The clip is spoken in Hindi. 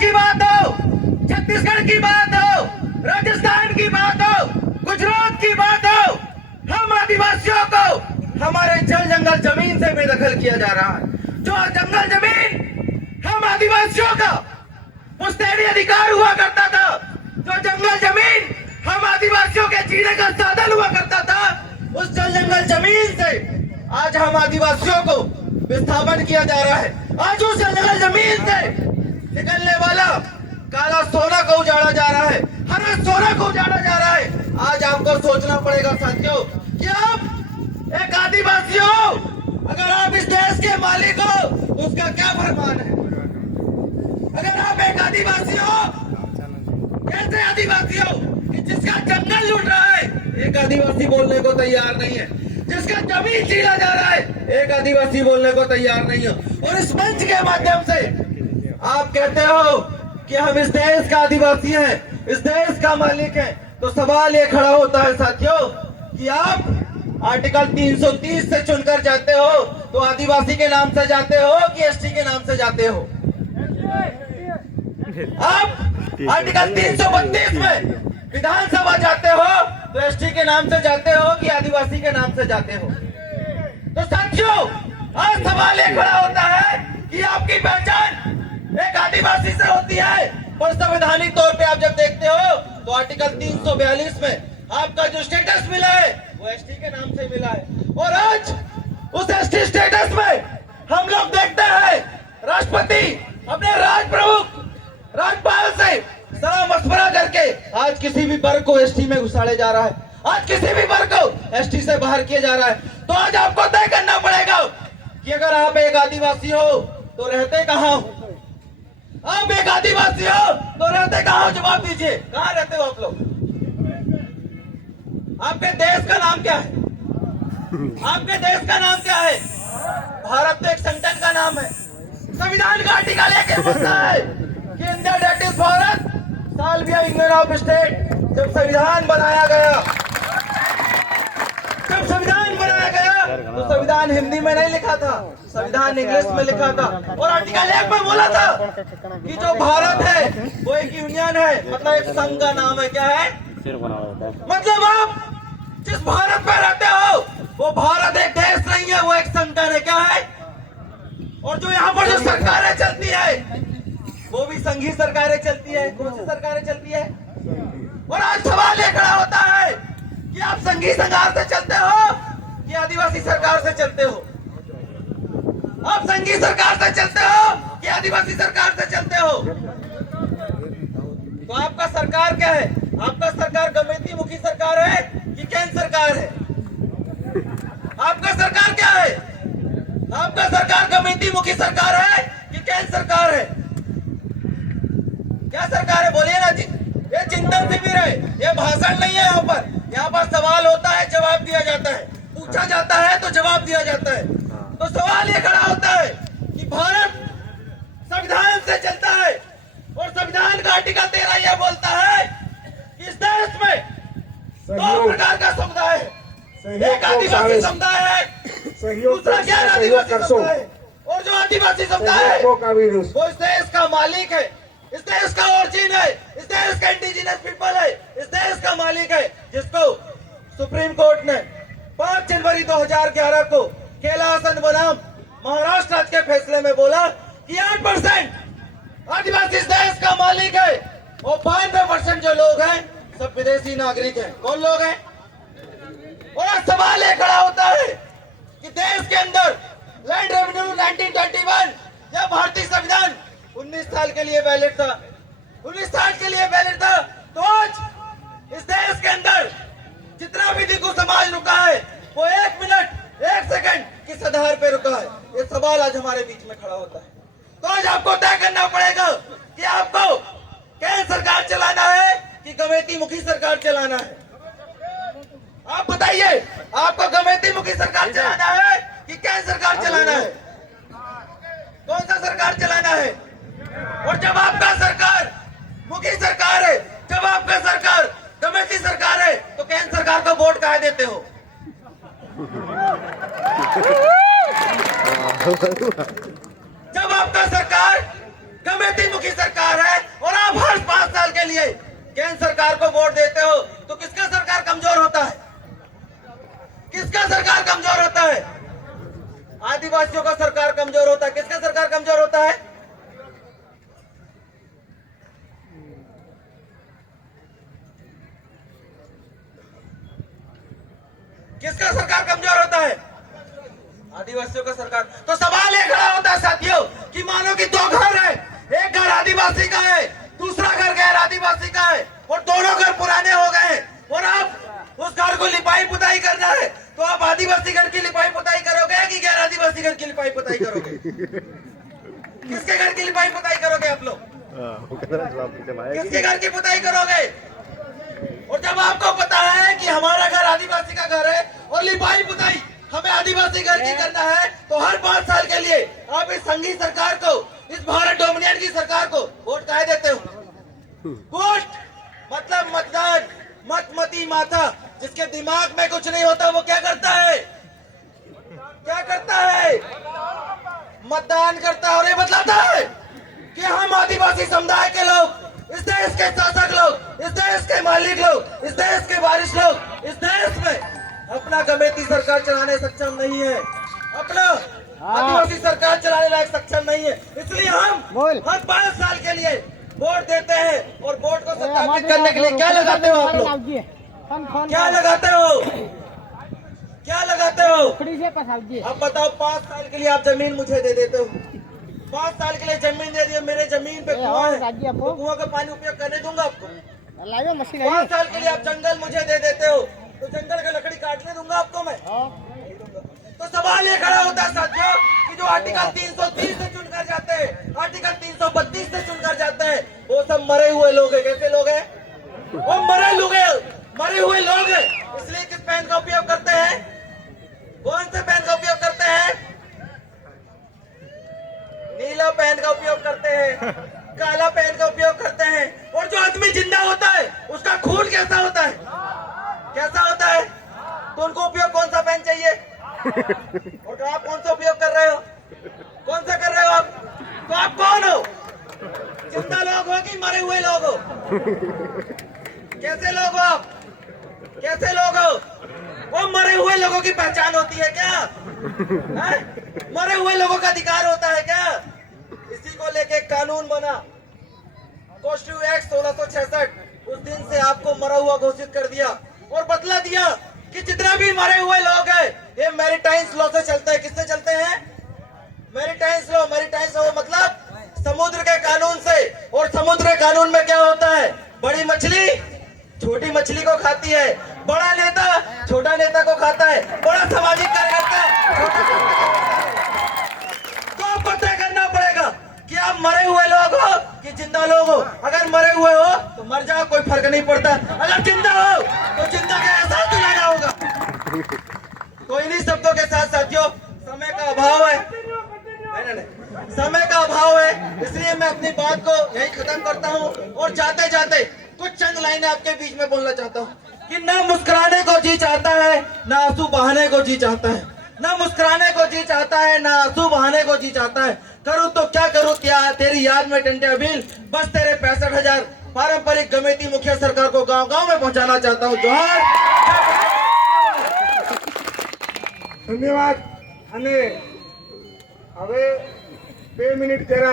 की बात हो, छत्तीसगढ़ की बात हो, राजस्थान की बात हो, गुजरात की बात हो, हम आदिवासियों को हमारे जल जंगल जमीन से बेदखल किया जा रहा है। जो जंगल जमीन हम आदिवासियों का पुश्तैनी अधिकार हुआ करता था, जो जंगल जमीन हम आदिवासियों के जीने का साधन हुआ करता था, उस जल जंगल जमीन से आज हम आदिवासियों को विस्थापन किया जा रहा है। आज उस जल जंगल जमीन से निकलने वाला काला सोना को उजाड़ा जा रहा है, हरा सोना को उजाड़ा जा रहा है। आज आपको सोचना पड़ेगा साथियों कि आप एक आदिवासी हो, अगर आप इस देश के मालिक हो तो उसका क्या फरमान है। अगर आप एक आदिवासी हो, कैसे आदिवासी हो कि जिसका जंगल लूट रहा है, एक आदिवासी बोलने को तैयार नहीं है। जिसका जमीन छीना जा रहा है, एक आदिवासी बोलने को तैयार नहीं है। और इस मंच के माध्यम से आप कहते हो कि हम इस देश का आदिवासी हैं, इस देश का मालिक है। तो सवाल ये खड़ा होता है साथियों कि आप आर्टिकल 330 से चुनकर जाते हो तो आदिवासी के नाम से जाते हो कि एसटी के नाम से जाते हो। आप आर्टिकल 332 में विधानसभा जाते हो तो एसटी के नाम से जाते हो कि आदिवासी के नाम से जाते हो। तो साथियों, आज सवाल ये खड़ा होता है कि आपकी पहचान एक आदिवासी से होती है, और संवैधानिक तौर पे आप जब देखते हो तो आर्टिकल 342 में आपका जो स्टेटस मिला है वो एसटी के नाम से मिला है। और आज उस एसटी स्टेटस में हम लोग देखते हैं राष्ट्रपति अपने राज प्रमुख राज्यपाल से सलाह मशवरा करके आज किसी भी वर्ग को एसटी में घुसाड़े जा रहा है, आज किसी भी वर्ग को एसटी से बाहर किया जा रहा है। तो आज आपको तय करना पड़ेगा कि अगर आप एक आदिवासी हो तो रहते कहाँ हो, आप एक आदिवासी हो तो रहते कहाँ हो, जवाब दीजिए। कहाँ रहते हो आप लोग? आपके देश का नाम क्या है? आपके देश का नाम क्या है? भारत तो एक संगठन का नाम है। संविधान का आर्टिकल 1 बोलता है कि इंडिया डेट इज भारत, साल भी यूनियन ऑफ स्टेट। जब संविधान बनाया गया, जब संविधान बनाया गया तो संविधान हिंदी में नहीं लिखा था, संविधान इंग्लिश में लिखा था। और आर्टिकल 1 में बोला था कि जो भारत है वो एक यूनियन है, मतलब एक संघ का नाम है। क्या है? मतलब आप जिस भारत में रहते हो वो भारत एक देश नहीं है, वो एक संगठन है। क्या है? और जो यहाँ पर जो सरकारें चलती है वो भी संघीय सरकारें चलती है। कौन सी सरकारें चलती है? और आज सवाल ये खड़ा होता है कि आप संघीय सरकार से चलते हो कि आदिवासी सरकार से चलते हो? आप संघीय सरकार से चलते हो कि आदिवासी सरकार से चलते हो? तो आपका सरकार क्या है? आपका सरकार गमेती मुखी सरकार है कि केंद्र सरकार है? आपका सरकार क्या है? आपका सरकार गमेती मुखी सरकार है कि केंद्र सरकार है? क्या सरकार है? बोलिए ना जी। ये चिंतन शिविर है, ये भाषण नहीं है। यहाँ पर सवाल होता है, जवाब दिया जाता है, पूछा जाता है तो जवाब दिया जाता है। तो सवाल ये खड़ा होता है कि भारत संविधान से चलता है और संविधान का आर्टिकल 13 यह बोलता है कि इस देश में दो प्रकार का समुदाय है, एक आदिवासी समुदाय है, दूसरा गैर आदिवासी समुदाय है। और जो आदिवासी समुदाय है वो इस देश का मालिक है, इस देश का ओरिजिन है, इस देश का इंडिजिनस पीपल है, इस देश का मालिक है, जिसको सुप्रीम कोर्ट ने 5 जनवरी 2011 को कैलासन बनाम महाराष्ट्र राज्य के फैसले में बोला कि 8% आदिवासी इस देश का मालिक है और 92% जो लोग हैं सब विदेशी नागरिक हैं। कौन लोग हैं? और सवाल ये खड़ा होता है कि देश के अंदर लैंड रेवेन्यू 1921 या भारतीय संविधान 19 साल के लिए वैलिड था, 19 साल के लिए वैलिड था। तो आज इस देश के अंदर जितना भी दिगु समाज रुका है वो 1 मिनट 1 सेकंड किस आधार पे रुका है? ये सवाल आज हमारे बीच में खड़ा होता है। तो आज आपको तय करना पड़ेगा कि आपको केंद्र सरकार चलाना है कि गमेती मुखी सरकार चलाना है। आप बताइए, आपको गमेती मुखी सरकार चलाना है कि केंद्र सरकार चलाना है? कौन सा सरकार चलाना है? और जब आपका सरकार मुखी सरकार है, जब आपका सरकार गमेती सरकार है, तो केंद्र सरकार को वोट काहे देते हो? जब आपका सरकार गमेती मुखी सरकार है केंद्र सरकार को वोट देते हो तो किसका सरकार कमजोर होता है? किसका सरकार कमजोर होता है? आदिवासियों का सरकार कमजोर होता है। किसका सरकार कमजोर होता है? किसका सरकार कमजोर होता है? आदिवासियों का सरकार। तो सवाल ये खड़ा होता है साथियों कि मानो कि दो घर है, एक घर आदिवासी का है, दूसरा घर गैर आदिवासी का है, और दोनों घर पुराने हो गए और आप उस घर को लिपाई पुताई करना है, तो आप आदिवासी घर की लिपाई पुताई करोगे कि गैर आदिवासी घर की लिपाई पुताई करोगे? किसके घर की लिपाई पुताई करोगे आप लोग? किसके घर की पुताई करोगे? और जब आपको पता है कि हमारा घर आदिवासी का घर है और लिपाई पुताई हमें आदिवासी घर की करना है, तो हर 5 साल के लिए आप इस संघी सरकार को, इस भारत डोमिनियन की सरकार को वोट काहे देते हो? वोट मतलब मतदान, मतमती माता। जिसके दिमाग में कुछ नहीं होता वो क्या करता है? क्या करता है? मतदान करता है और ये बतलाता है कि हम आदिवासी समुदाय के लोग, इस देश के शासक लोग, इस देश के मालिक लोग, इस देश के वारिस लोग इस देश में अपना गमेती सरकार चलाने सक्षम नहीं है, अपना आदिवासी सरकार चलाने लायक सक्षम नहीं है। इसलिए हम हर 5 साल के लिए वोट देते हैं और वोट को सत्यापित करने के लिए क्या लगाते हो आप लोग? क्या लगाते हो? क्या लगाते हो? अब बताओ, 5 साल के लिए आप जमीन मुझे दे देते हो, 5 साल के लिए जमीन दे दिए, मेरे जमीन पे कुआं है, तो कुआं का पानी उपयोग करने दूंगा आपको? 5 साल के लिए आप जंगल मुझे दे देते हो, तो जंगल का लकड़ी काटने दूंगा आपको मैं? नहीं दूंगा। तो सवाल ये खड़ा होता है साथियों कि जो आर्टिकल 330 से चुनकर जाते हैं, आर्टिकल 332 से चुनकर जाते हैं, वो सब मरे हुए लोग हैं। कैसे लोग हैं? वो मरे हुए लोग हैं। इसलिए किस पेन का उपयोग करते हैं? कौन से पेन का उपयोग करते हैं? नीला पेन का उपयोग करते हैं, काला पेन का उपयोग करते हैं। और जो आदमी जिंदा होता है उसका खून कैसा होता है? कैसा होता है? तो उनको उपयोग कौन सा पेन चाहिए? और तो आप कौन सा उपयोग कर रहे हो? कौन सा कर रहे हो आप? तो आप कौन हो? जिंदा लोग हो कि मरे हुए लोग हो? कैसे लोग हो आप? कैसे लोग हो? वो मरे हुए लोगों की पहचान होती है क्या? है? मरे हुए लोगों का अधिकार होता है क्या? इसी को लेके कानून बना, कॉस्टिट्यूशन एक्ट 1666। उस दिन से आपको मरा हुआ घोषित कर दिया और बदला दिया कि जितना भी मरे हुए लोग हैं ये मैरीटाइम्स लॉ से चलते हैं। किससे चलते हैं? मैरीटाइम्स लॉ। मैरीटाइम्स लॉ मतलब समुद्र के कानून से। और समुद्र के कानून में क्या होता है? बड़ी मछली छोटी मछली को खाती है, बड़ा नेता छोटा नेता को खाता है, बड़ा सामाजिक कार्यकर्ता तो आपको तय करना पड़ेगा कि आप मरे हुए लोग हो कि जिंदा लोग हो। अगर मरे हुए हो तो मर जाओ, कोई फर्क नहीं पड़ता। अगर जिंदा हो तो जिंदा का एहसास दिलाना होगा। तो इन्हीं शब्दों के साथ साथियों, समय का अभाव है, समय का अभाव है, इसलिए मैं अपनी बात को यही खत्म करता हूँ। और जाते जाते कुछ चंद लाइनें आपके बीच में बोलना चाहता हूँ कि ना मुस्कुराने को जी चाहता है, ना आंसू बहाने को जी चाहता है। ना मुस्कुराने को जी चाहता है, ना आंसू बहाने को जी चाहता है। करूँ तो क्या करूँ, क्या तेरी याद में टंटे बिल, बस तेरे 65,000 पारंपरिक गमेती मुखिया सरकार को गांव गांव में पहुंचाना चाहता हूं। जोहार। धन्यवाद। અને હવે 2 મિનિટ જરા